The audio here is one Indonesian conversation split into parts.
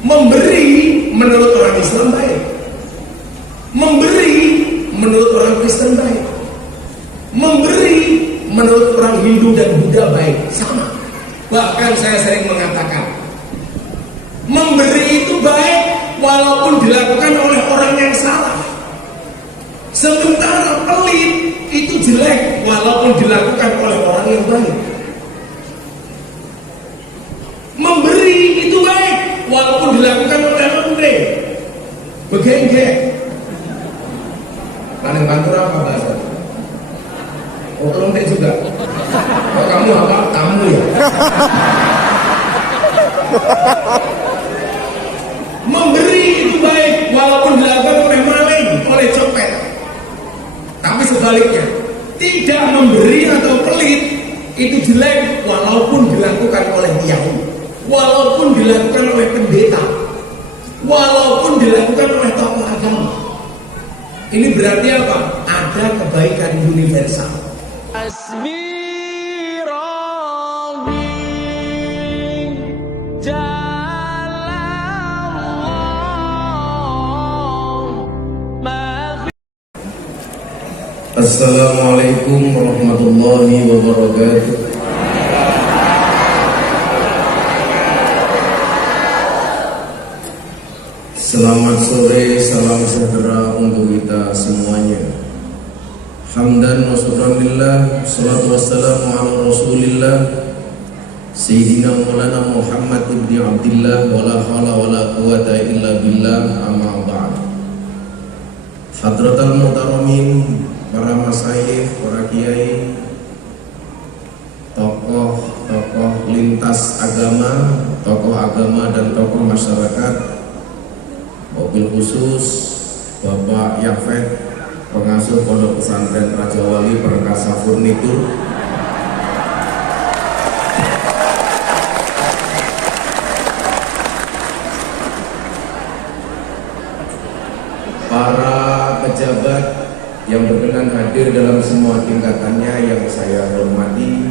Memberi menurut orang Islam baik, memberi menurut orang Kristen baik, memberi menurut orang Hindu dan Buddha baik, sama. Bahkan saya sering mengatakan memberi itu baik walaupun dilakukan oleh orang yang salah. Sementara pelit itu jelek walaupun dilakukan oleh orang yang baik. Memberi itu baik walaupun dilakukan oleh lonte, begenggek. Paling bantu apa bahasa? Oh, lonte juga. Oh, kamu apa? Kamu ya. Memberi itu baik walaupun dilakukan oleh maling, oleh copet. Tapi sebaliknya, tidak memberi atau pelit itu jelek walaupun dilakukan oleh kiai, walaupun dilakukan oleh pendeta, walaupun dilakukan oleh tokoh agama. Ini berarti apa? Ada kebaikan universal. Assalamualaikum warahmatullahi wabarakatuh. Selamat sore, salam sejahtera untuk kita semuanya. Hamdan wa syukranillah, salatu wassalamu ala rasulillah Sayyidina Maulana Muhammad ibn Abdillah, wa la hawla wa la quwata illa billah, amma ba'd. Hadratal muhtaramin, para masyayikh, para kiai, tokoh-tokoh lintas agama, tokoh agama dan tokoh masyarakat, mobil khusus Bapak Yafet, pengasuh Pondok Pesantren Raja Wali Perkasa Furnitur, para pejabat yang berkenan hadir dalam semua tingkatannya yang saya hormati,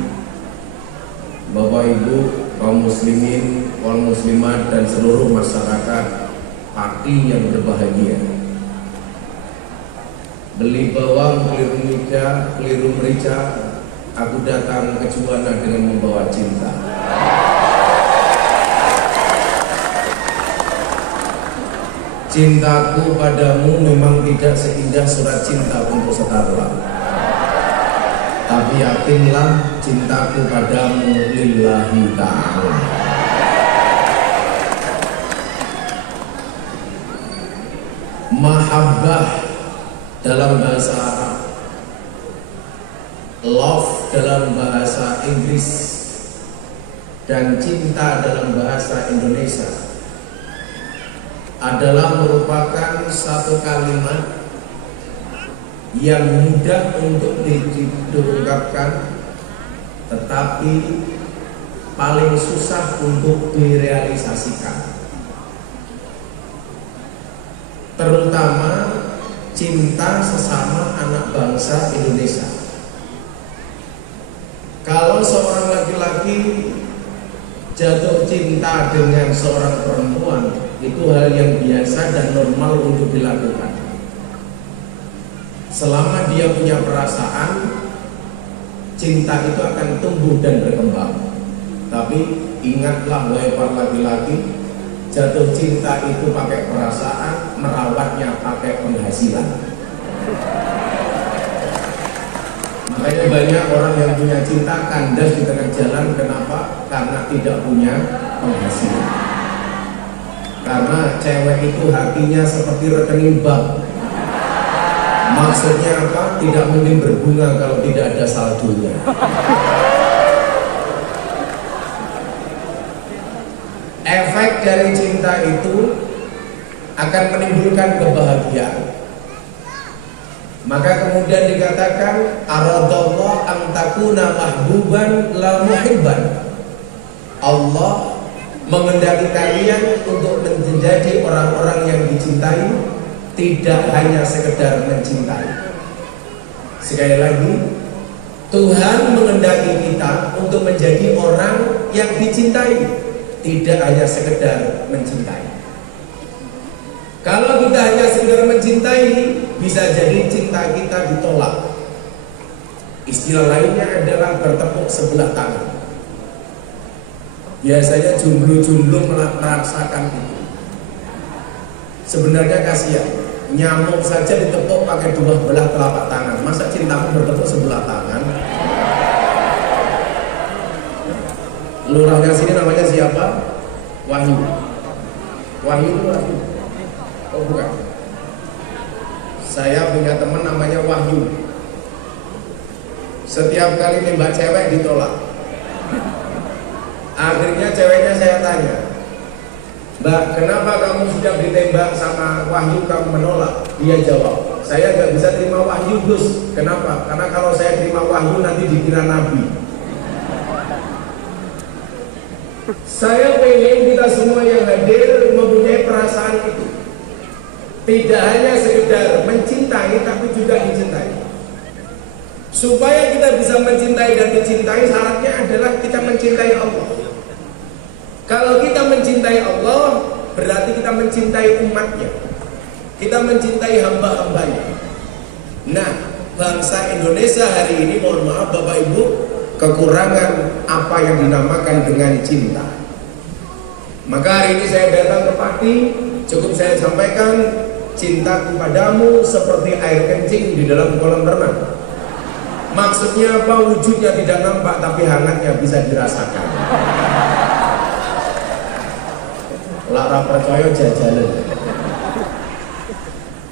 Bapak Ibu, kaum muslimin, kaum muslimat dan seluruh masyarakat Pati yang berbahagia. Beli bawang, keliru merica, aku datang ke Juwana dengan membawa cinta. Cintaku padamu memang tidak seindah surat cinta untuk sekarang, tapi yakinlah cintaku padamu lillahi ta'ala. Mahabbah dalam bahasa Arab, love dalam bahasa Inggris, dan cinta dalam bahasa Indonesia adalah merupakan satu kalimat yang mudah untuk diungkapkan, tetapi paling susah untuk direalisasikan. Terutama cinta sesama anak bangsa Indonesia. Kalau seorang laki-laki jatuh cinta dengan seorang perempuan, itu hal yang biasa dan normal untuk dilakukan. Selama dia punya perasaan, cinta itu akan tumbuh dan berkembang. Tapi ingatlah wahai para laki-laki, jatuh cinta itu pakai perasaan, merawatnya pakai penghasilan. Makanya banyak orang yang punya cinta kandas di tengah jalan. Kenapa? Karena tidak punya penghasilan. Karena cewek itu hatinya seperti rekening bank. Maksudnya apa? Tidak mungkin berbunga kalau tidak ada saldonya. Efek dari cinta itu akan menimbulkan kebahagiaan. Maka kemudian dikatakan aradallah an takuna mahbuban la muhibban. Allah mengendaki kalian untuk menjadi orang-orang yang dicintai, tidak hanya sekedar mencintai. Sekali lagi, Tuhan mengendaki kita untuk menjadi orang yang dicintai, tidak hanya sekedar mencintai. Kalau kita hanya sekedar mencintai, bisa jadi cinta kita ditolak. Istilah lainnya adalah bertepuk sebelah tangan. Biasanya jomblo-jomblo merasakan itu. Sebenarnya kasihan, nyamuk saja ditepuk pakai dua belah telapak tangan. Masa cintamu bertepuk sebelah tangan? Lurahnya sini namanya siapa? Wahyu. Wahyu itu Wahyu. Oh bukan. Saya punya teman namanya Wahyu. Setiap kali nembak cewek ditolak. Akhirnya ceweknya saya tanya, Mbak, kenapa kamu sudah ditembak sama Wahyu kamu menolak? Dia jawab, saya gak bisa terima Wahyu Gus. Kenapa? Karena kalau saya terima Wahyu nanti dikira Nabi. Saya pengen kita semua yang hadir mempunyai perasaan itu. Tidak hanya sekedar mencintai, tapi juga dicintai. Supaya kita bisa mencintai dan dicintai, syaratnya adalah kita mencintai Allah. Kalau kita mencintai Allah, berarti kita mencintai umatnya. Kita mencintai hamba-hambanya. Nah, bangsa Indonesia hari ini, mohon maaf Bapak Ibu, kekurangan apa yang dinamakan dengan cinta. Maka hari ini saya datang ke Pati, cukup saya sampaikan, cintaku padamu seperti air kencing di dalam kolam renang. Maksudnya apa? Wujudnya tidak nampak tapi hangatnya bisa dirasakan. Lara percaya jajalan.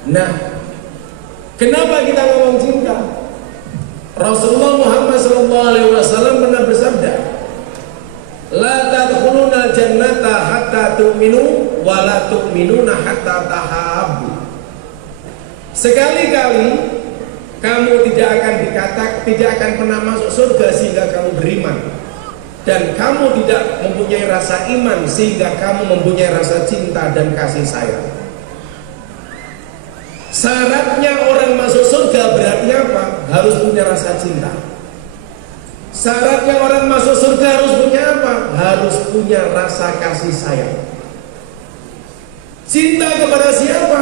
Nah, kenapa kita ngomong cinta? Rasulullah Muhammad SAW pernah bersabda, la tadkhuluna jannata hatta tu'minu wa la tu'minuna hatta tahabbu. Sekali-kali kamu tidak akan pernah masuk surga sehingga kamu beriman, dan kamu tidak mempunyai rasa iman sehingga kamu mempunyai rasa cinta dan kasih sayang. Syaratnya orang masuk surga berarti apa? Harus punya rasa cinta. Syaratnya orang masuk surga harus punya apa? Harus punya rasa kasih sayang. Cinta kepada siapa?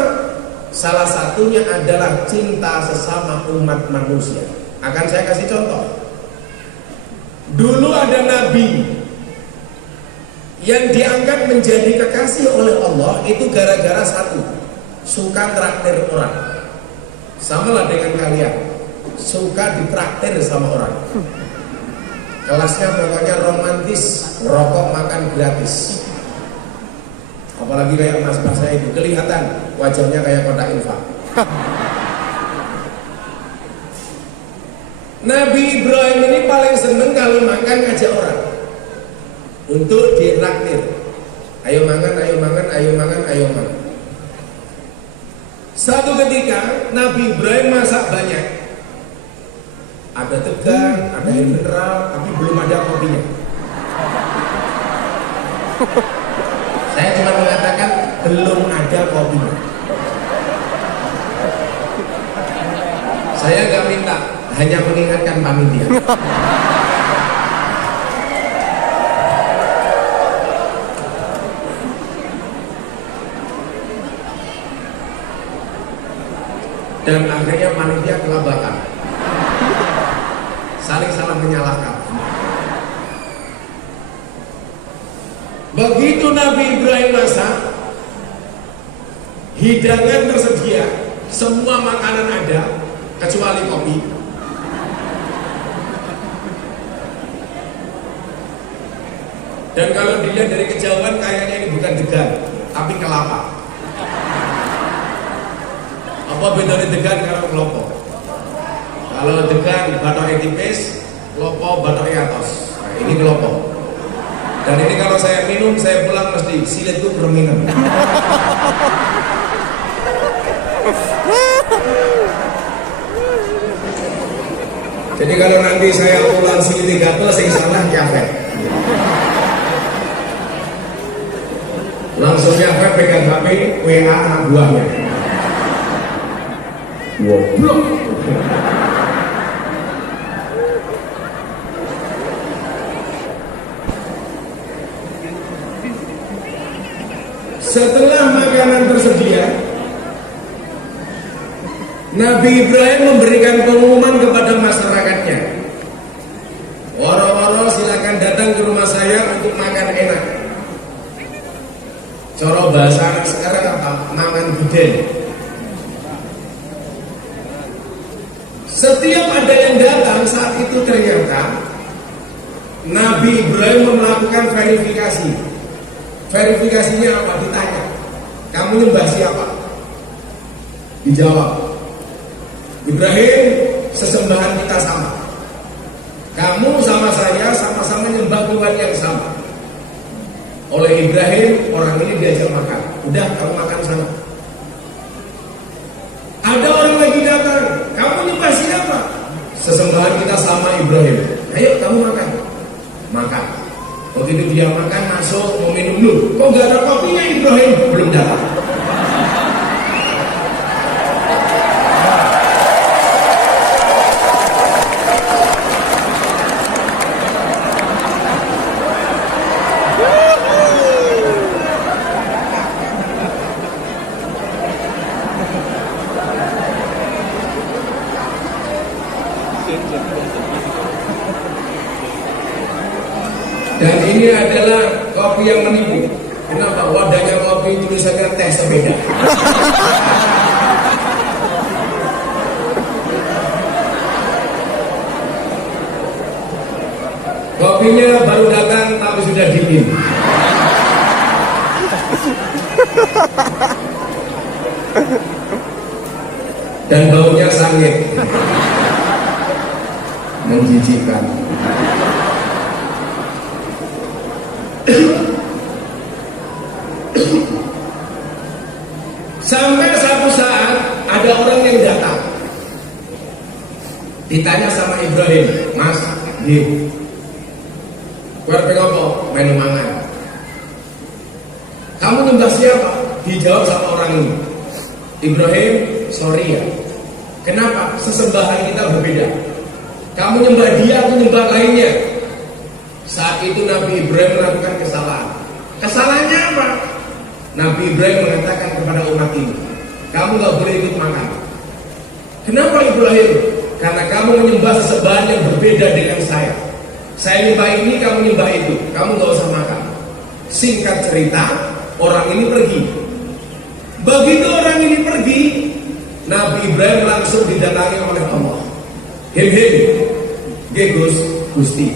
Salah satunya adalah cinta sesama umat manusia. Akan saya kasih contoh. Dulu ada nabi yang diangkat menjadi kekasih oleh Allah itu gara-gara satu, suka traktir orang. Sama lah dengan kalian, suka ditraktir sama orang. Kelasnya pokoknya romantis, rokok makan gratis. Apalagi kayak mas-mas saya itu, kelihatan wajahnya kayak kotak infak. Nabi Ibrahim ini paling seneng kalau makan ngajak orang untuk ditraktir. Ayo mangan, ayo mangan, ayo mangan, ayo mangan. Satu ketika Nabi Ibrahim masak banyak. Ada tegang, ada air mineral, tapi belum ada kopinya. Saya cuma mengatakan belum ada kopinya. Saya nggak minta, hanya mengingatkan panitia. Dan akhirnya panitia kelabakan, saling salah menyalahkan. Begitu Nabi Ibrahim masak, hidangan tersedia, semua makanan ada, kecuali kopi. Dan kalau dilihat dari kejauhan kayaknya ini bukan degan, tapi kelapa. Apa bedanya degan karo klopo? Kalau degan batoknya tipis, klopo batoknya atas. Nah, ini klopo. Dan ini kalau saya minum, saya pulang mesti silitku berminum. Jadi kalau nanti saya pulang silit gatel, sing salah nyafet. Langsung nyafet pegang HP, WA anak buahnya. Woblok. Setelah makanan tersedia, Nabi Ibrahim memberikan pengumuman kepada masyarakatnya, waro-waro silakan datang ke rumah saya untuk makan enak. Cara bahasa anak sekarang apa? Mangan gede. Setiap ada yang datang saat itu ternyata Nabi Ibrahim melakukan verifikasi. Verifikasinya apa? Ditanya, kamu nyembah siapa? Dijawab, Ibrahim, sesembahan kita sama. Kamu sama saya sama-sama nyembah Tuhan yang sama. Oleh Ibrahim, orang ini diajak makan. Udah, kamu makan sana. Ada orang lagi datang, kamu nyembah siapa? Sesembahan kita sama Ibrahim. Ayo kamu makan. Makan. Begitu dia makan, masuk, mau minum dulu. Kok gak ada kopinya Ibrahim? Belum datang. Dan ini adalah kopi yang menipu. Kenapa? Wadahnya kopi tulisannya teh sepeda. Kopinya baru datang tapi sudah dingin. Dan baunya sangit, menjijikkan. Sampai satu saat ada orang yang datang, ditanya sama Ibrahim, Mas, nih, kowe pengopo menu mangan? Kamu nyembah siapa? Dijawab sama orang ini, Ibrahim, sorry ya, kenapa? Sesembahan kita berbeda. Kamu nyembah dia, aku nyembah lainnya. Saat itu Nabi Ibrahim melakukan kesalahan. Kesalahannya apa? Nabi Ibrahim mengatakan kepada umat ini, kamu gak boleh ikut makan. Kenapa Ibrahim? Karena kamu menyembah sesembahan yang berbeda dengan saya. Saya nyembah ini, kamu nyembah itu. Kamu gak usah makan. Singkat cerita, orang ini pergi. Begitu orang ini pergi, Nabi Ibrahim langsung didatangi oleh Allah. Gus, Gusti.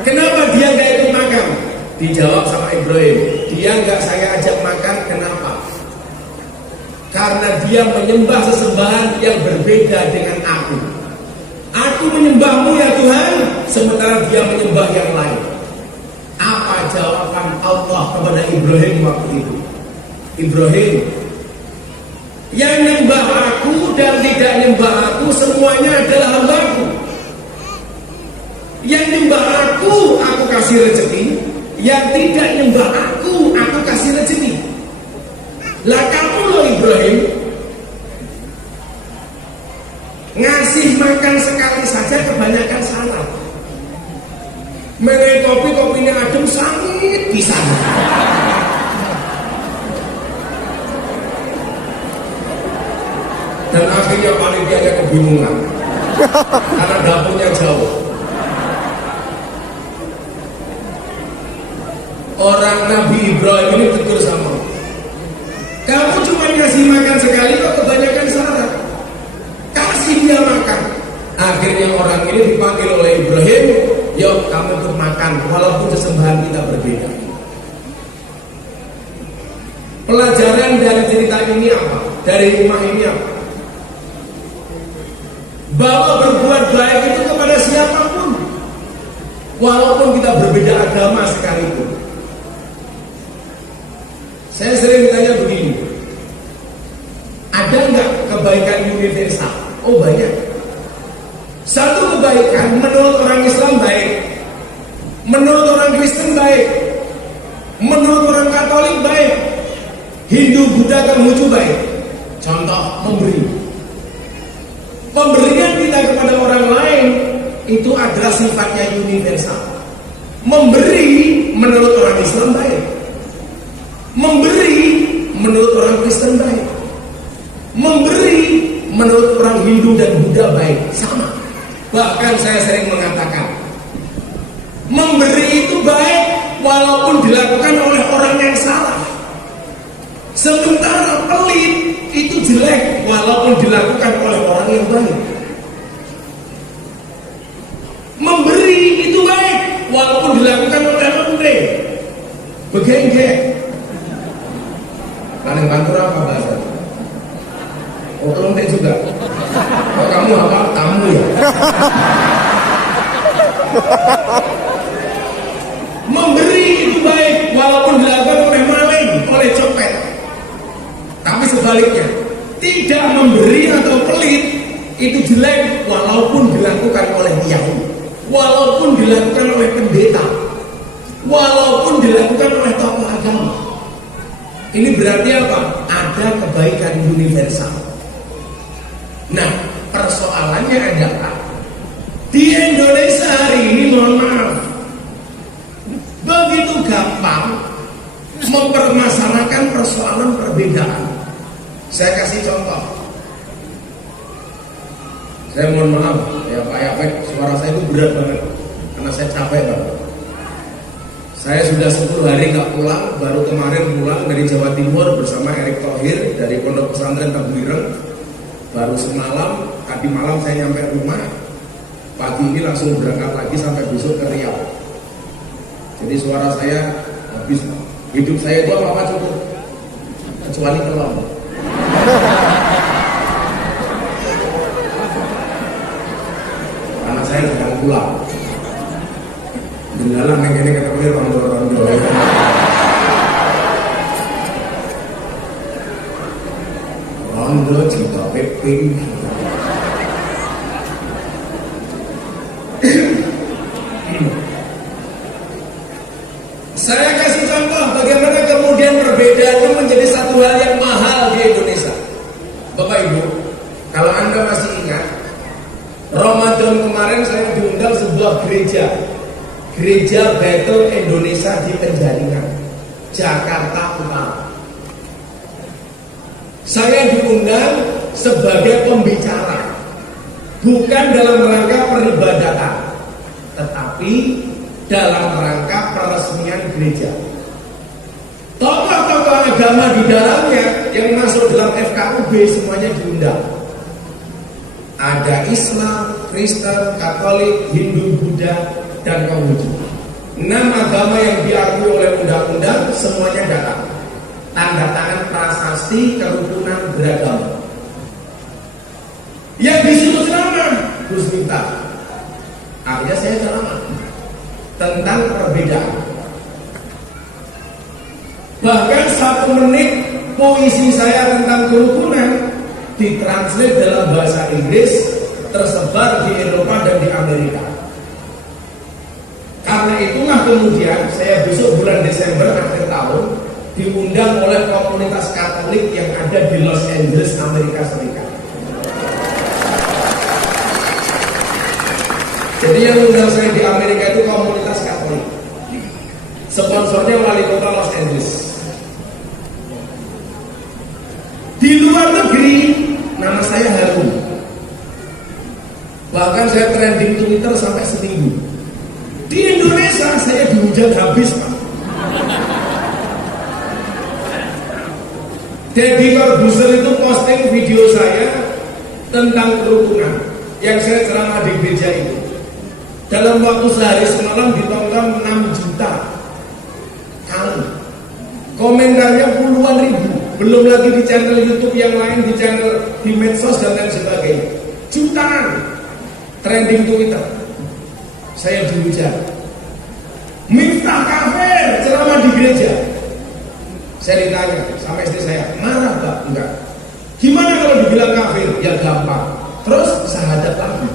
Kenapa dia gak ikut makan? Dijawab sama Ibrahim, dia gak saya ajak makan. Kenapa? Karena dia menyembah sesembahan yang berbeda dengan aku. Aku menyembahmu ya Tuhan, sementara dia menyembah yang lain. Apa jawaban Allah kepada Ibrahim waktu itu? Ibrahim, yang nyembah aku dan tidak nyembah aku semuanya adalah hambaku. Yang nyembah aku kasih rezeki. Yang tidak nyembah aku kasih rezeki. Lah kamu loh Ibrahim, ngasih makan sekali saja kebanyakan salah. Mengenai kopinya adem sangit bisa. Dan akhirnya panitianya kebingungan karena dapurnya jauh. Orang Nabi Ibrahim ini tegur sama, kamu cuma ngasih makan sekali kok kebanyakan syarat. Kasih dia makan. Akhirnya orang ini dipanggil oleh Ibrahim, yuk kamu ikut makan walaupun sesembahan kita berbeda. Pelajaran dari cerita ini apa? Dari rumah ini apa? Bahwa berbuat baik itu kepada siapapun, walaupun kita berbeda agama sekalipun. Saya sering ditanya begini, ada nggak kebaikan universal? Oh banyak. Satu kebaikan menurut orang Islam baik, menurut orang Kristen baik, menurut orang Katolik baik, Hindu, Buddha, Konghucu baik. Contoh, memberi. Pemberian kita kepada orang lain itu adalah sifatnya universal. Memberi menurut orang Islam baik, Sementara pelit itu jelek walaupun dilakukan oleh orang yang baik. Memberi itu baik walaupun dilakukan oleh lonte. Begenggek. Paling bantu apa bahasa? Oh, lonte juga. Oh, kamu apa? Tamu ya? Memberi itu baik walaupun dilakukan oleh maling, oleh copet. Tapi sebaliknya, tidak memberi atau pelit itu jelek walaupun dilakukan oleh kiai, walaupun dilakukan oleh pendeta, walaupun dilakukan oleh tokoh agama. Ini berarti apa? Ada kebaikan universal. Nah, persoalannya adalah di Indonesia hari ini, mohon maaf, begitu gampang mempermasalahkan persoalan perbedaan. Saya kasih contoh. Saya mohon maaf ya Pak Yapet, suara saya itu berat banget karena saya capek banget. Saya sudah 10 hari gak pulang, baru kemarin pulang dari Jawa Timur bersama Erick Thohir dari Pondok Pesantren Tebuireng. Baru semalam, tadi malam saya nyampe rumah, pagi ini langsung berangkat lagi sampai besok ke Riau. Jadi suara saya habis. Hidup saya itu apa cukup, kecuali kelom. Karena saya sedang pulang. Jendalan yang ini ketemu rondo-rondo. Rondo cinta peping. Saya kasih contoh bagaimana kemudian perbedaan itu menjadi satu hal yang mahal di Indonesia. Bapak Ibu, kalau Anda masih ingat, Ramadan kemarin saya diundang sebuah gereja Bethel Indonesia di Penjaringan, Jakarta Utara. Saya diundang sebagai pembicara, bukan dalam rangka peribadatan, tetapi dalam rangka peresmian gereja. Tokoh-tokoh agama di dalamnya yang masuk dalam FKUB semuanya diundang. Ada Islam, Kristen, Katolik, Hindu, Buddha, dan Konghucu. 6 agama yang diakui oleh undang-undang semuanya datang. Tanda tangan prasasti kerukunan beragama. Yang disuruh ceramah Gus Miftah. Akhirnya saya ceramah tentang perbedaan. Bahkan 1 menit puisi saya tentang kerukunan ditranslate dalam bahasa Inggris, tersebar di Eropa dan di Amerika. Karena itulah kemudian saya besok bulan Desember akhir tahun diundang oleh komunitas Katolik yang ada di Los Angeles, Amerika Serikat. Jadi yang undang saya di Amerika itu komunitas Katolik. Sponsornya wali kota Los Angeles. Di luar negeri nama saya harum. Bahkan saya trending Twitter sampai seminggu. Di Indonesia saya dihujat habis, Pak. Deddy Corbuzier itu posting video saya tentang kerukunan yang saya ceramah di gereja itu. Dalam waktu sehari semalam ditonton 6 juta kali. Komentarnya puluhan ribu. Belum lagi di channel YouTube yang lain, di channel di medsos dan lain sebagainya. Jutaan trending Twitter. Saya dihujat. Miftah kafir ceramah di gereja. Saya ditanya sama istri saya, marah Pak? Enggak. Gimana kalau dibilang kafir? Ya gampang. Terus syahadat lagi.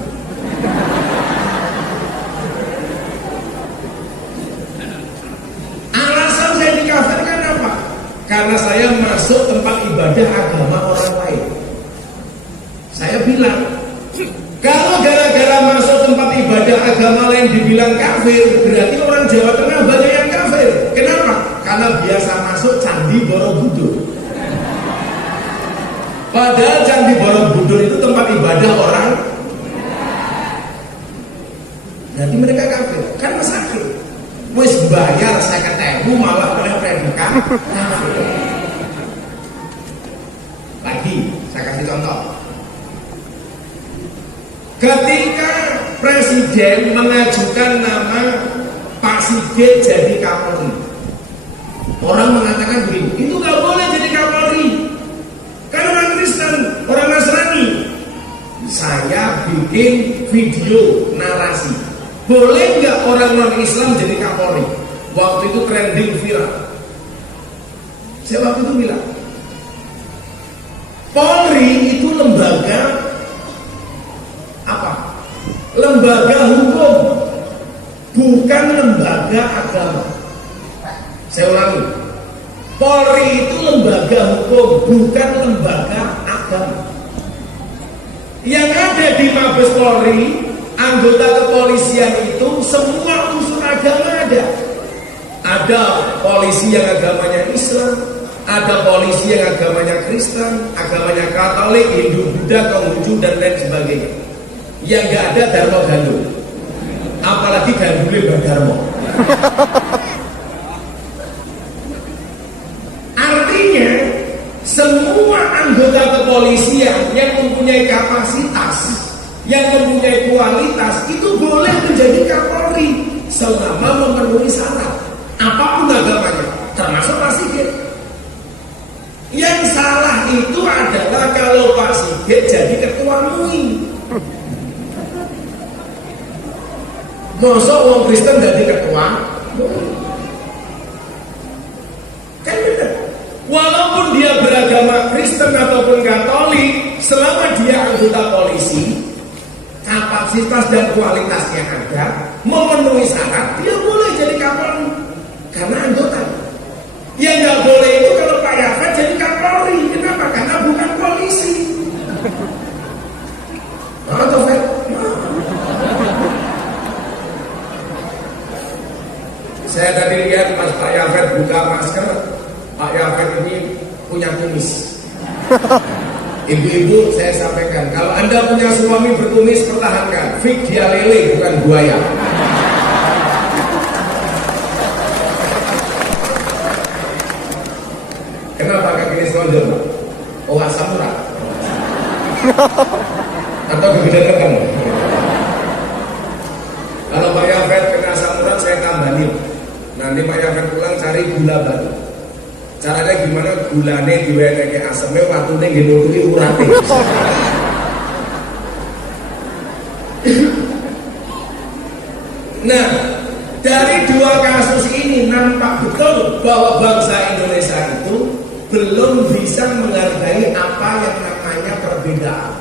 Alasan saya dikafirkan apa? Karena saya masuk tempat ibadah agama orang lain. Saya bilang, kalau gara-gara masuk tempat ibadah agama lain dibilang kafir, berarti orang Jawa Tengah banyak yang kafir. Kenapa? Karena biasa masuk Candi Borobudur. Padahal Candi Borobudur itu tempat ibadah orang. Berarti mereka kafir. Kan sakit. Wis bayar 50.000 malah oleh predikat kafir. Ketika presiden mengajukan nama Pak Sigit jadi Kapolri, orang mengatakan begini, itu nggak boleh jadi Kapolri karena orang Kristen, orang Nasrani. Saya bikin video narasi, boleh nggak orang non Islam jadi Kapolri? Waktu itu trending viral. Saya waktu itu bilang, Polri itu lembaga apa? Lembaga hukum, bukan lembaga agama. Saya ulangi, Polri itu lembaga hukum, bukan lembaga agama. Yang ada di Mabes Polri, anggota kepolisian itu semua unsur agama ada. Ada polisi yang agamanya Islam, ada polisi yang agamanya Kristen, agamanya Katolik, Hindu, Buddha, Konghucu, dan lain sebagainya. Yang nggak ada Dharma Gandul, apalagi Gandulnya Mbak Dharma. Artinya semua anggota kepolisian yang mempunyai kapasitas, yang mempunyai kualitas itu boleh menjadi Kapolri selama memenuhi syarat apapun agamanya, termasuk Pak Sigit. Yang salah itu adalah kalau Pak Sigit jadi ketua MUI. Masa orang Kristen jadi ketua? Kan benar. Walaupun dia beragama Kristen ataupun Katolik, selama dia anggota polisi, kapasitas dan kualitasnya ada, memenuhi syarat, dia boleh jadi Kapolri karena anggota. Yang nggak boleh itu kalau Pak Yafet jadi Kapolri. Kenapa? Karena bukan polisi. Atau saya tadi lihat Mas Pak Yafet buka masker, Pak Yafet ini punya kumis. Ibu-ibu saya sampaikan, kalau Anda punya suami berkumis, pertahankan. Fik dia lele, bukan buaya. Kenapa kaki ini selonjor? Oh, asam urat. Atau kegedean kamu? Kalau Pak Yafet kena asam urat, saya tambahin. Nanti Pak Yafet pulang cari gula baru. Caranya gimana? Gulane diweteke asemnya, waktunya ngenutupi urate. Nah, dari dua kasus ini nampak betul bahwa bangsa Indonesia itu belum bisa menghargai apa yang namanya perbedaan.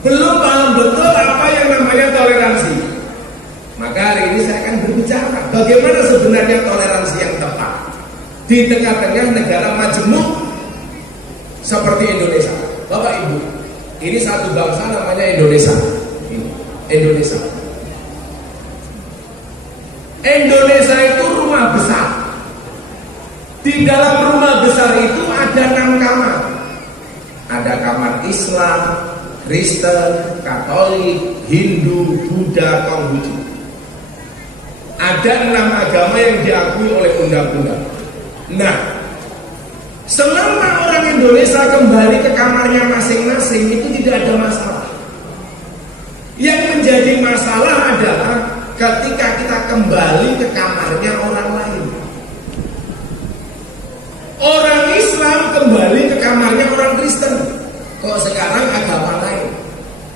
Belum paham betul apa yang namanya toleransi. Maka hari ini saya akan berbicara bagaimana sebenarnya toleransi yang tepat di tengah-tengah negara majemuk seperti Indonesia. Bapak Ibu, ini satu bangsa namanya Indonesia. Indonesia. Indonesia itu rumah besar. Di dalam rumah besar itu ada 6 kamar. Ada kamar Islam, Kristen, Katolik, Hindu, Buddha, Konghucu. Ada 6 agama yang diakui oleh undang-undang. Nah, selama orang Indonesia kembali ke kamarnya masing-masing itu tidak ada masalah. Yang menjadi masalah adalah ketika kita kembali ke kamarnya orang lain. Orang Islam kembali ke kamarnya orang Kristen. Kok sekarang agama lain?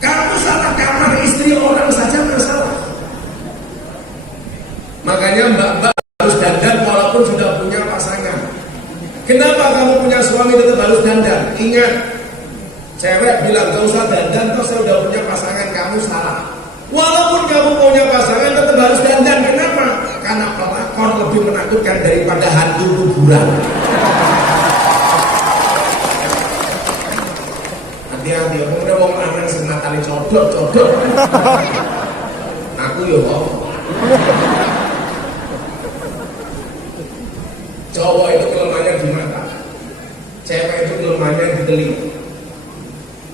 Kamu salah kamar istri orang saja masalah. Makanya mbak-mbak harus dandan walaupun sudah punya pasangan. Kenapa kamu punya suami tetap harus dandan? Ingat, cewek bilang gak usah dandan, toh saya udah punya pasangan, kamu salah. Walaupun kamu punya pasangan tetap harus dandan. Kenapa? Karena pelakor lebih menakutkan daripada hantu kuburan. Hati-hati, udah mau lanang sing matane codot. Aku yo kok. Cowok itu kelemahannya di mata, cewek itu kelemahannya di telinga.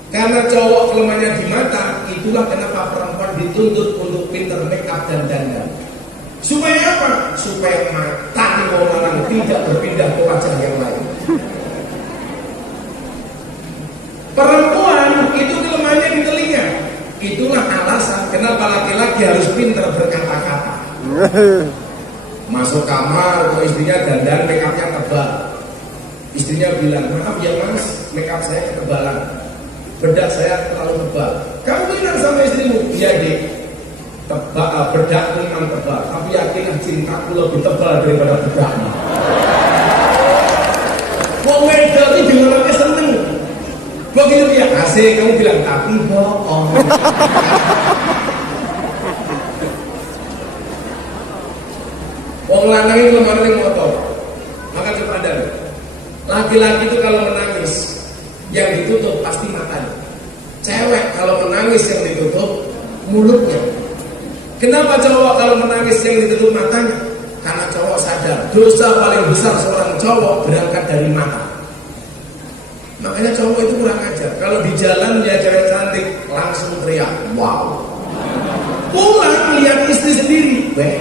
Karena cowok kelemahannya di mata, itulah kenapa perempuan dituntut untuk pinter make up dan dandan. Supaya apa? Supaya mata nih orang tidak berpindah ke wajah yang lain. Perempuan itu kelemahannya di telinga. laki-laki harus pintar berkata-kata. Masuk kamar, kok istrinya dandan make upnya tebal. Istrinya bilang, maaf ya mas, make up saya ketebalan, bedak saya terlalu tebal. Kamu bilang sama istrimu, iya dek, bedakmu memang tebal, tapi yakinlah cintaku lebih tebal daripada bedakmu. Wong wedok ini dengarnya seneng. Begitu dia asik, kamu bilang tapi bohong. Wong lanang itu kemarin yang motor. Maka coba ada. Laki-laki itu kalau menangis, yang ditutup pasti matanya. Cewek kalau menangis yang ditutup mulutnya. Kenapa cowok kalau menangis yang ditutup matanya? Karena cowok sadar dosa paling besar seorang cowok berangkat dari mata. Makanya cowok itu kurang ajar. Kalau di jalan dia cewek cantik langsung teriak, wow. Pulang lihat istri sendiri, weh.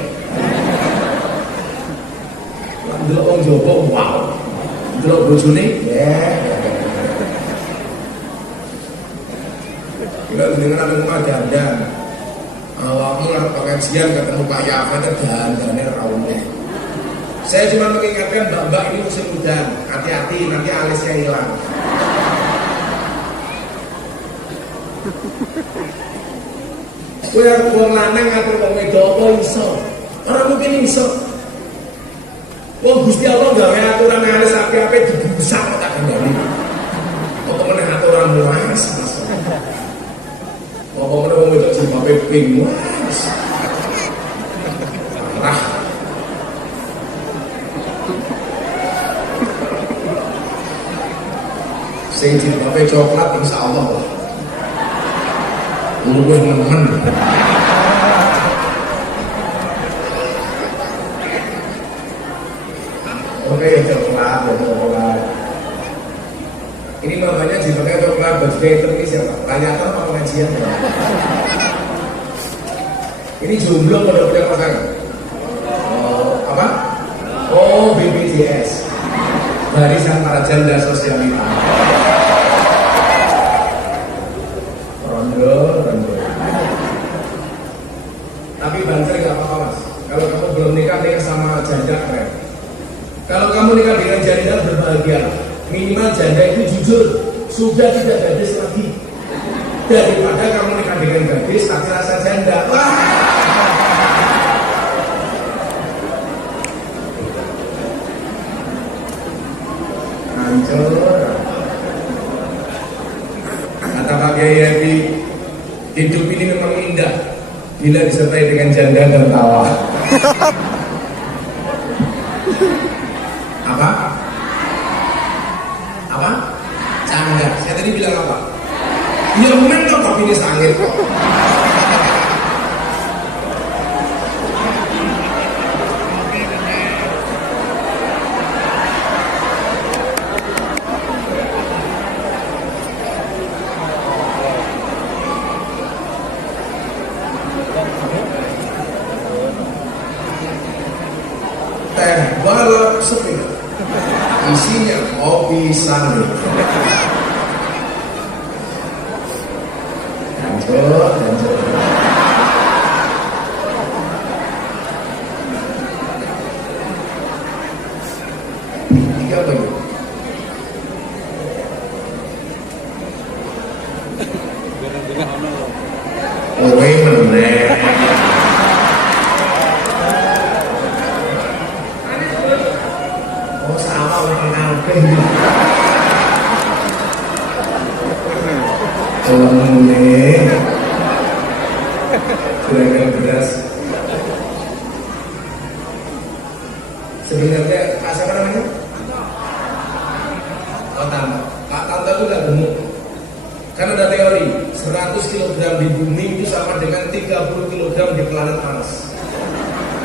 Delok wong jowo, wow. Delok bojone, Bila dengar ada rumah dandan, awakmu lah pengajian ketemu Pak Yafa dandannya raunnya. Saya cuma mengingatkan mbak-mbak ini musim hujan, hati-hati nanti alisnya hilang. Kowe wong lanang atau wong wedok apa iso? Ora mungkin iso. Wong Gusti Allah gawe aturan alis api-api dibusak kok tak kandhani. Kok meneh aturan luas. Kok meneh wong wedok jilbabe pink luas. Parah. Sing jilbabe coklat insyaallah lah. Luwih nemen. Oke, coklat. Ini namanya jilbabnya coklat, baju kayak ini siapa? Tanyakan apa pengajian? Ini jomblo pada punya pasangan. Apa? Oh, BPJS. Barisan para janda sosialita. Rondo. Tapi banter nggak apa-apa mas. Kalau kamu belum nikah sama janda keren. Kalau kamu nikah dengan janda berbahagia. Minimal janda itu jujur, sudah tidak gadis lagi. Daripada kamu nikah dengan gadis tapi rasa janda. Wah. Hancur. Kata Pak Kiai, hidup ini memang indah bila disertai dengan janda dan tawa. Apa? Apa? Canda. Saya tadi bilang apa? Ya mentok tapi ini sangit kok. Teh balap sepeda isinya kopi sangit. Hancur. Tiga apa ini? Oke meneh. Oh sama orang ngapain? Lemune Gerakan beras. Sebenarnya siapa namanya? Oh Tante. Pak Tante itu gak gemuk. Kan ada teori 100 kg di bumi itu sama dengan 30 kg di planet Mars.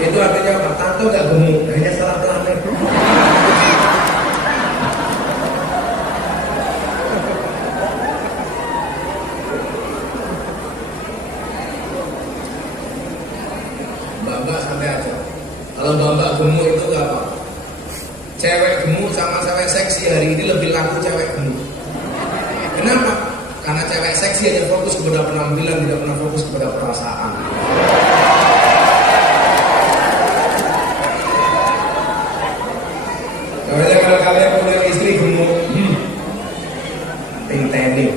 Itu artinya apa? Tante gak gemuk, hanya salah planet. Mbak santai aja. Kalau mbak gemuk itu gak apa. Cewek gemuk sama cewek seksi hari ini lebih laku cewek gemuk. Kenapa? Karena cewek seksi hanya fokus kepada penampilan, tidak pernah fokus kepada perasaan. Makanya kalau kalian punya istri gemuk, teknik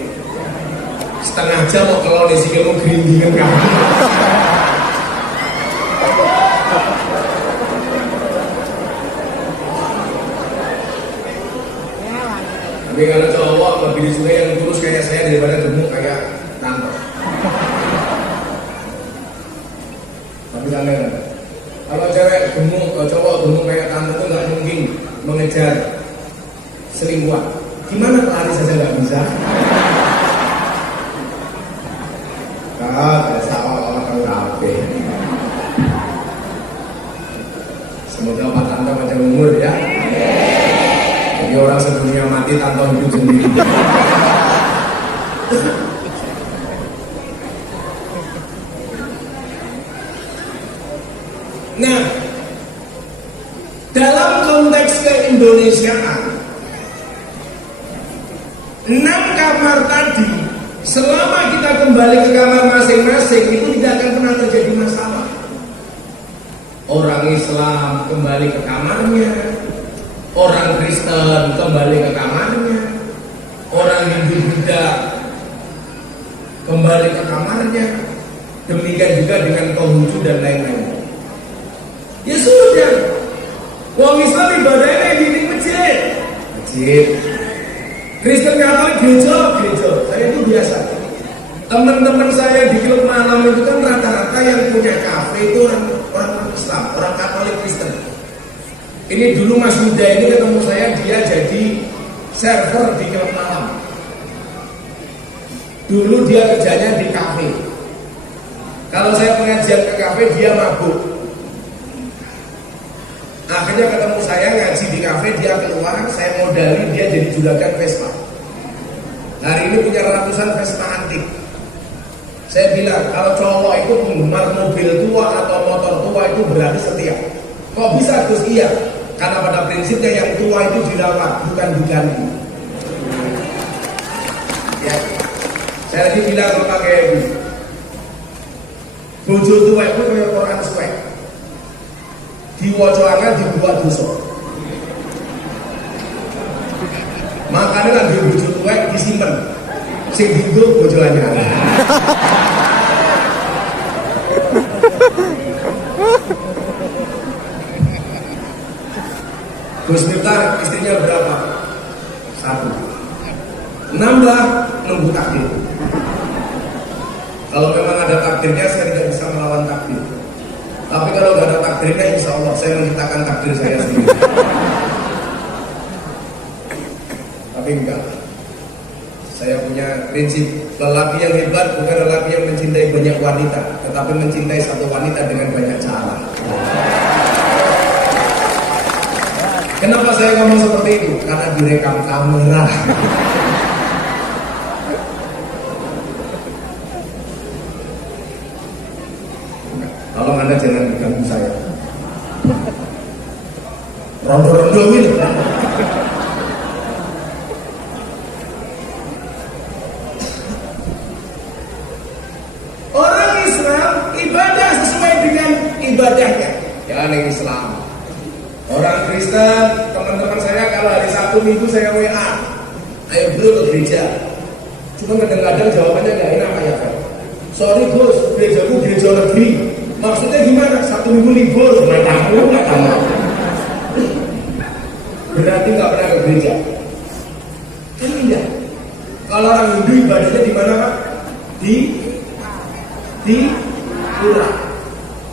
setengah jam mau kalau di sini mau gerindingan kamu. Tapi kalau cowok lebih disukai yang kurus kayak saya daripada gemuk kayak Tanto. Tapi kalau cewek gemuk, kalau cowok gemuk kayak Tanto itu nggak mungkin mengejar selingkuhan. Gimana Pak Aris saja nggak bisa? Sama orang rapi. Semoga Pak Tanto macam umur ya. Jadi orang sedunia mati Tanto hidup sendiri. Nah, dalam konteks keindonesiaan, 6 kamar tadi, selama kita kembali ke kamar masing-masing, itu tidak akan pernah terjadi masalah. Orang Islam kembali ke kamarnya, orang Kristen kembali ke kamarnya, orang Hindu-Buddha kembali ke kamarnya, demikian juga dengan Konghucu dan lain-lain. Ya sudah, wong Islam ibadahnya di masjid, Kristen Katolik gereja. Saya itu biasa. Teman-teman saya di klub malam itu kan rata-rata yang punya kafe itu orang Islam, orang Katolik Kristen. Ini dulu Mas Yuda ini ketemu saya, dia jadi server di klub malam. Dulu dia kerjanya di kafe. Kalau saya pengajian ke kafe, dia mabuk. Akhirnya ketemu saya ngaji di kafe, dia keluar, saya modali dia jadi juragan Vespa. Hari ini punya ratusan Vespa antik. Saya bilang kalau cowok itu penggemar mobil tua atau motor tua itu berarti setia. Kok bisa Gus? Iya, karena pada prinsipnya yang tua itu dirawat, bukan diganti. Ya, saya lagi bilang sama kayak ini, bojo tua itu kayak Quran suwek, diwacoannya dibuat dosa. Makanya kan di bojo tua disimpen, sing dienggo bojo anyar. Gus Miftah istrinya berapa? 1. Nambah nunggu takdir. Kalau memang ada takdirnya, saya tidak bisa melawan takdir. Tapi kalau nggak ada takdirnya, insya Allah saya menciptakan takdir saya sendiri. Tapi enggak. Saya punya prinsip, lelaki yang hebat bukan lelaki yang mencintai banyak wanita, tetapi mencintai satu wanita dengan banyak cara. Kenapa saya ngomong seperti itu? Karena direkam kamera. Tolong Anda jangan mengganggu saya. Rondo-rondoin. Orang Islam ibadah sesuai dengan ibadahnya. Ya, yang Islam. Orang Kristen, teman-teman saya kalau hari Sabtu Minggu saya WA, ayo bro ke gereja. Cuma kadang-kadang jawabannya nggak enak kayak kan. Sorry bos, gerejaku gereja negeri. Maksudnya gimana? Sabtu Minggu libur, nggak tahu. Berarti nggak pernah ke gereja. Kan tidak. Kalau orang Hindu ibadahnya di mana Pak? Di pura.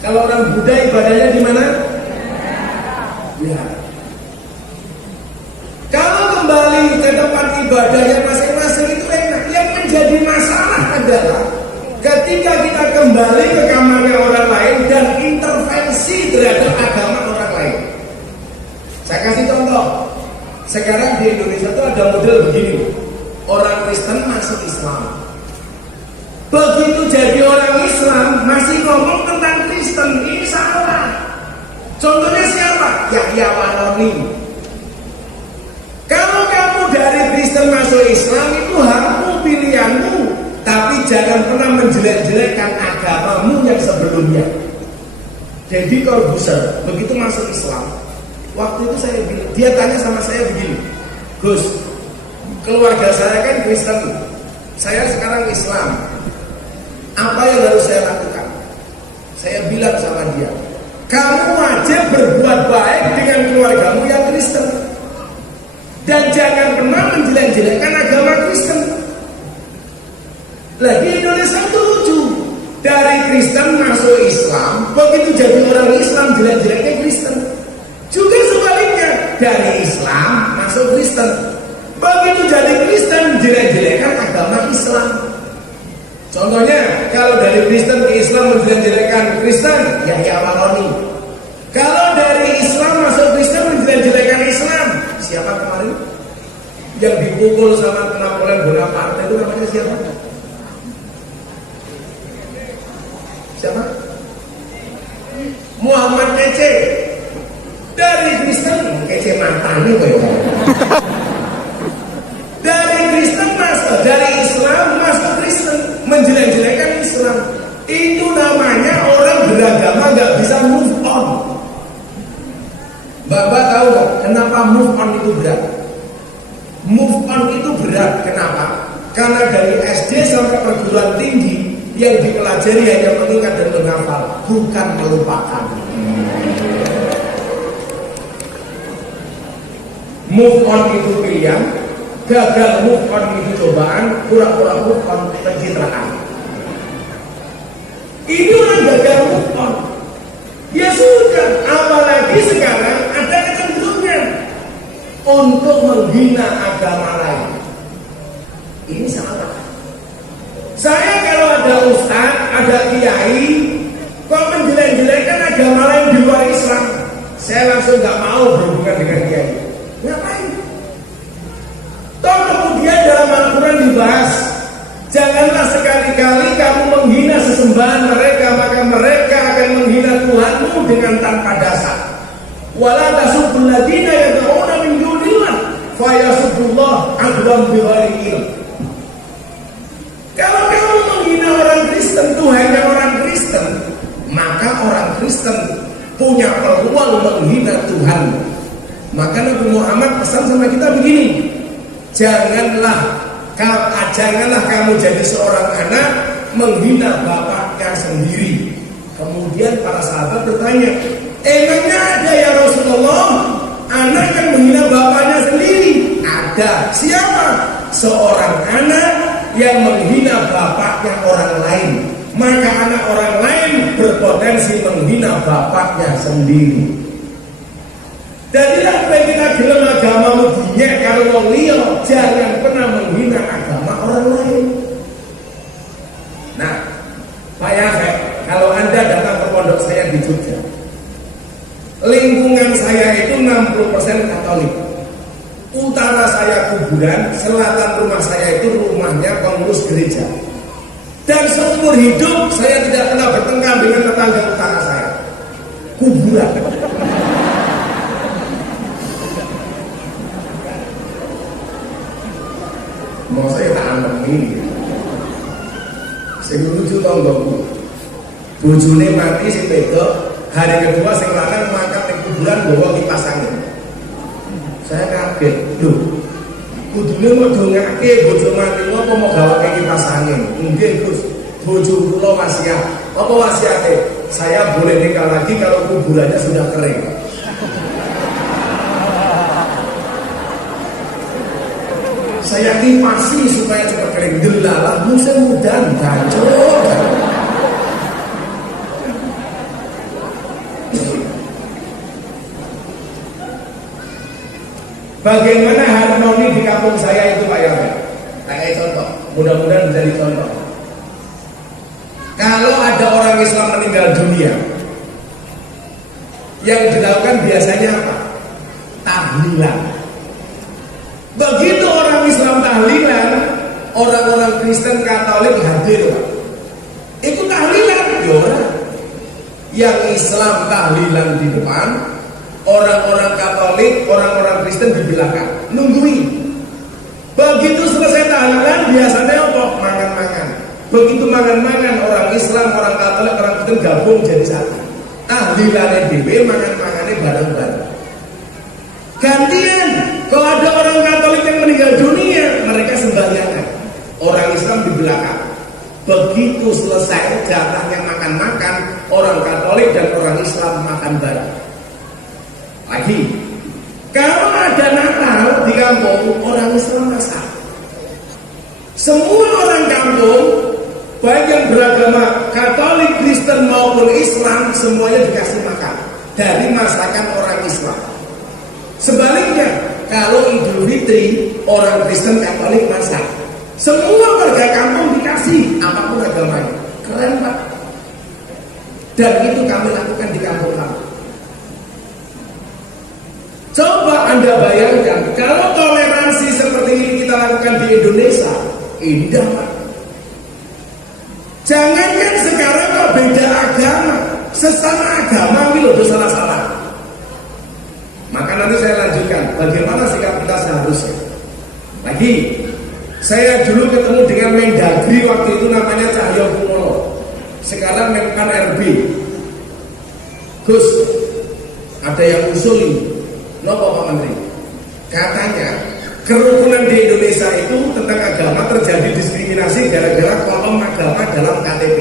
Kalau orang Buddha ibadahnya di mana? Ya. Kalau kembali ke tempat ibadahnya masing-masing itu enak. Yang menjadi masalah adalah ketika kita kembali ke kamarnya orang lain dan intervensi terhadap agama orang lain. Saya kasih contoh. Sekarang di Indonesia itu ada model begini. Orang Kristen masuk Islam. Begitu jadi orang Islam masih ngomong tentang Kristen, ini salah. Contohnya siapa? Yahya Waroni. Kalau kamu dari Kristen masuk Islam itu hakmu, pilihanmu, tapi jangan pernah menjelek-jelekkan agamamu yang sebelumnya. Jadi Corbuzier begitu masuk Islam, Waktu itu saya bilang, dia tanya sama saya begini, Gus, keluarga saya kan Kristen, saya sekarang Islam, apa yang harus saya lakukan? Saya bilang sama dia, kamu wajib berbuat baik dengan keluargamu yang Kristen, dan jangan pernah menjelek-jelekkan agama Kristen. Lagi Indonesia itu lucu, dari Kristen masuk Islam, begitu jadi orang Islam jelek-jeleknya Kristen. Juga sebaliknya, dari Islam masuk Kristen, begitu jadi Kristen jelek-jelekan agama Islam. Contohnya, kalau dari Kristen ke Islam menjelek-jelekan Kristen, Yahya Maloni. Kalau dari Islam masuk Kristen menjelek-jelekan Islam, siapa kemarin? Yang dipukul sama Napoleon Bonaparte itu namanya siapa? Siapa? Muhammad Kece. Dari Kristen Kece matanya kok. Dari Kristen masuk, dari Islam masuk Kristen, menjelek-jelekan Islam. Itu namanya orang beragama nggak bisa move on. Bapak tahu nggak kenapa move on itu berat? Move on itu berat, kenapa? Karena dari SD sampai perguruan tinggi yang dipelajari hanya mengingat dan menghafal, bukan melupakan. Move on itu pilihan, gagal move on itu cobaan, pura-pura move on pencitraan. Ini orang gagal move on. Ya sudah, apalagi sekarang ada kecenderungan untuk menghina agama lain. Ini salah. Saya kalau ada ustaz, ada kiai, kok menjelek-jelekkan agama lain di luar Islam, saya langsung nggak mau berhubungan dengan kiai. Ngapain? Toh kemudian dalam Al-Quran dibahas, janganlah sekali-kali kamu menghina sesembahan mereka, maka mereka akan menghina Tuhanmu dengan tanpa dasar. Wala tasubbul ladzina yad'una min dunillah fa yasubbullah adwan bighairi ilm. Kalau kamu menghina orang Kristen, Tuhannya orang Kristen, maka orang Kristen punya peluang menghina Tuhan. Maka Nabi Muhammad pesan sama kita begini, janganlah kamu jadi seorang anak menghina bapaknya sendiri. Kemudian para sahabat bertanya, emangnya ada ya Rasulullah anak yang menghina bapaknya sendiri? Ada. Siapa? Seorang anak yang menghina bapaknya orang lain. Maka anak orang lain berpotensi menghina bapaknya sendiri. Jadilah kita gelem agamamu dinyek karo wong liya, jangan pernah menghina agama orang lain. Nah, Pak Yafet, kalau Anda datang ke pondok saya di Jogja, lingkungan saya itu 60% Katolik. Utara saya kuburan, selatan rumah saya itu rumahnya pengurus gereja. Dan seumur hidup saya tidak pernah bertengkar dengan tetangga utara saya. Kuburan. Mau saya tak anggap ini. Sing lucu tau gak bu? Bojone mati si beda, hari kedua sing lanang mangkat di kuburan bawa kipas angin. Saya kaget, loh, kudune mau dongake bojo mati apa mau gawake kipas angin? Nggih Gus, bojo kula wasiat. Apa wasiate? Saya boleh nikah lagi kalau kuburannya sudah kering. Saya kipasi supaya cepat kering. Delalah musim mudan gacor. Bagaimana harmoni di kampung saya itu Pak Yafet? Kayak contoh, mudah-mudahan menjadi contoh. Kalau ada orang Islam meninggal dunia, yang dilakukan biasanya apa? Tahlilan. Begitu orang Islam tahlilan, orang-orang Kristen Katolik hadir. Ikut tahlilan, ya orang. Yang Islam tahlilan di depan, orang-orang Katolik, orang-orang Kristen di belakang, nungguin. Begitu selesai tahlilan, biasanya apa? Mangan-mangan. Begitu mangan-mangan, orang Islam, orang Katolik, orang Kristen gabung jadi satu. Tahlilannya dewe, mangan-mangannya bareng-bareng. Gantian, kalau ada orang Katolik yang meninggal dunia, mereka sembahyangkan. Orang Islam di belakang. Begitu selesai jatahnya makan-makan, orang Katolik dan orang Islam makan bareng. Lagi, kalau ada Natal di kampung, orang Islam masak. Semua orang kampung, baik yang beragama Katolik, Kristen maupun Islam, semuanya dikasih makan dari masakan orang Islam. Sebaliknya, kalau Idul Fitri, orang Kristen Katolik masak, semua warga kampung dikasih apapun agamanya. Keren Pak. Dan itu kami lakukan di kampung kami. Coba Anda bayangkan, kalau toleransi seperti ini kita lakukan di Indonesia, indah Pak. Jangankan sekarang kok beda agama, sesama agama ini loh salah-salah. Maka nanti saya lanjutkan bagaimana sikap kita seharusnya. Lagi, saya dulu ketemu dengan Mendagri waktu itu namanya Cahyokumolo, sekarang Menpan RB. Gus, ada yang usul nopo Pak Menteri? Katanya kerukunan di Indonesia itu tentang agama terjadi diskriminasi gara-gara kolom agama dalam KTP.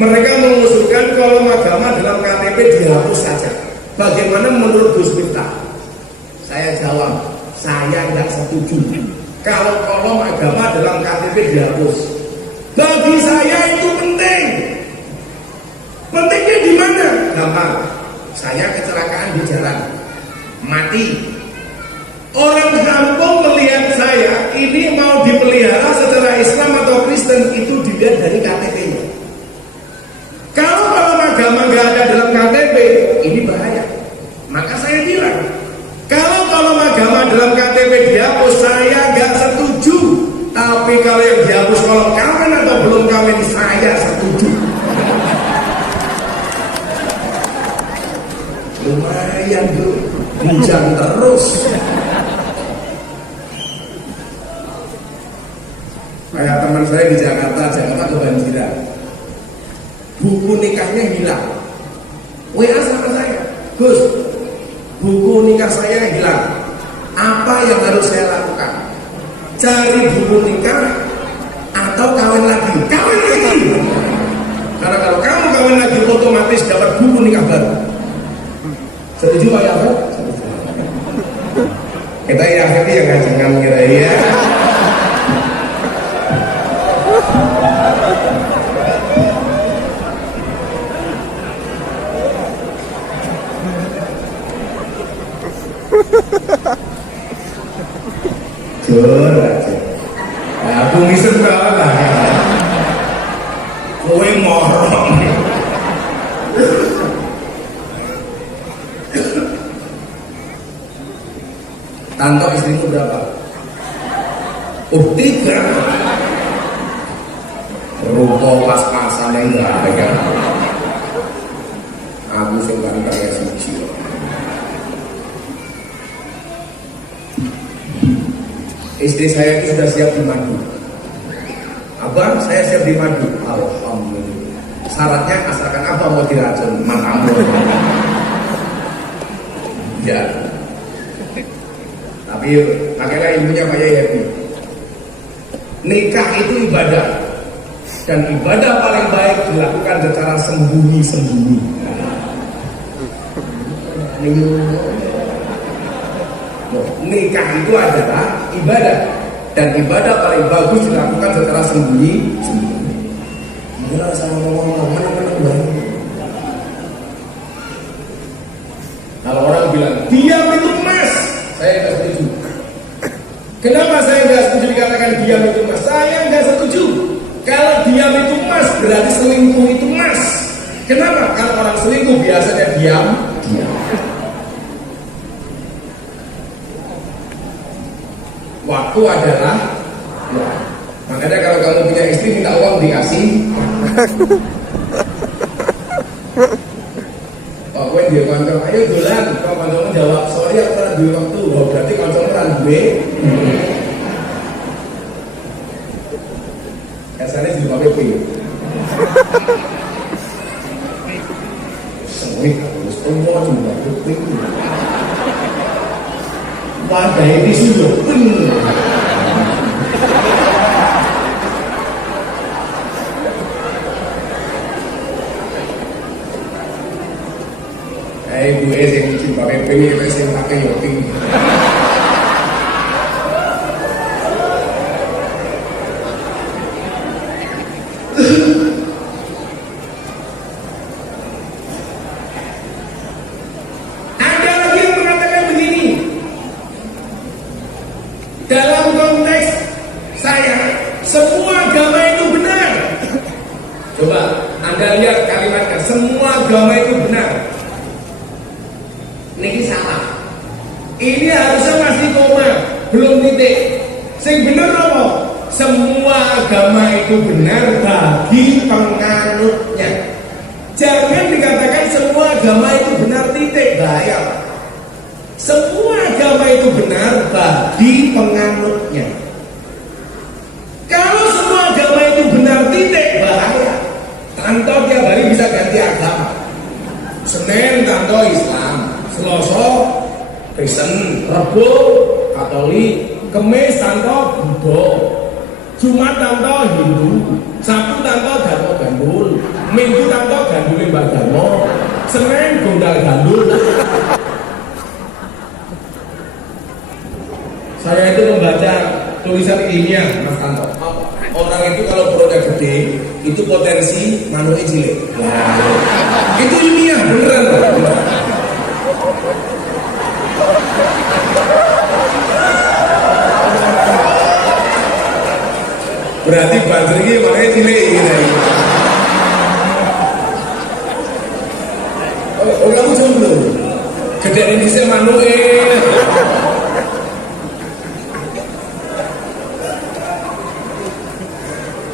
Mereka mengusulkan kolom agama dalam KTP dihapus saja. Bagaimana menurut Gus Miftah? Saya jawab, saya nggak setuju kalau kolom agama dalam KTP dihapus. Bagi saya itu penting. Pentingnya di mana? Gampang. Saya kecelakaan di jalan, mati. Orang kampung melihat saya ini mau dipelihara secara Islam atau Kristen, itu dilihat dari KTP-nya. Kalau agama nggak ada dalam KTP, ini bahaya. Maka saya bilang, kalau agama dalam KTP dihapus, saya nggak setuju. Tapi kalau yang dihapus kolom kawin atau belum kawin, saya setuju. Lumayan bro, hujan terus. Kayak teman saya di Jakarta kebanjiran. Buku nikahnya hilang. WA sama saya, Gus, buku nikah saya hilang. Apa yang harus saya lakukan? Cari buku nikah atau kawin lagi? Kawin lagi. Karena kalau kamu kawin lagi, otomatis dapat buku nikah baru. Setuju Pak Yafet? Kita yakin yang ngajengan kira ya. Jor aja. Aku ngisep berapa? Kowe morong. Tante istrimu berapa? Oh 3. Rupa pas-pasan yang enggak ada. Aku sekarang kayak suci. Istri saya itu sudah siap di madu. Abang, saya siap di madu. Alhamdulillah. Syaratnya asalkan apa mau diracun? Matamu. Ya. Tapi makanya ilmunya Pak Yai Happy. Nikah itu ibadah, dan ibadah paling baik dilakukan secara sembunyi-sembunyi. Nikah itu adalah ibadah, dan ibadah paling bagus dilakukan secara sembunyi-sembunyi. Enggak sama ngomong menang-menang. Kalau orang bilang diam itu emas, saya tidak setuju. Kenapa saya tidak setuju dikatakan diam itu emas? Saya tidak setuju. Kalau diam itu emas, berarti selingkuh itu emas. Kenapa? Karena orang selingkuh biasanya diam. Waktu adalah ya. Makanya kalau kamu punya istri, minta uang dikasih. Gue dia kantor, ayo dolan. Kalau kantormu jawab, sorry aku pernah duit waktu. Oh, berarti kantormu pernah duit. Kasarnya di pakai pin. Semua harus semua juga pin. Wadai tisu yo. Ibu sing jumpa ping sing pakai yo ping. Ada lagi yang mengatakan begini. Dalam konteks saya, semua agama itu benar. Coba Anda lihat kalimatnya, semua agama itu benar. Ini salah. Ini harusnya masih koma, belum titik. Sing bener apa? Semua agama itu benar bagi penganutnya. Jangan dikatakan semua agama itu benar titik, bahaya. Semua agama itu benar bagi penganutnya. Kalau semua agama itu benar titik, bahaya. Tanto tiap hari bisa ganti agama. Senin tanto Islam, Selasa Kristen, Rebo Katolik, Kemis tanto Buddha, Jumat tanto Hindu, Sabtu tanto Dharma Gandul, Minggu tanto Gandul Mbak Dharma, Senin Gondal Gandul. Saya itu membaca tulisan ilmiah, Mas Tanto. Orang itu kalau perutnya gede, itu potensi manuknya cilik. Itu ilmiah, beneran. Berarti banjir ini makanya cilik gitu. Oh, kamu jomblo? Gede ini bisa manuknya.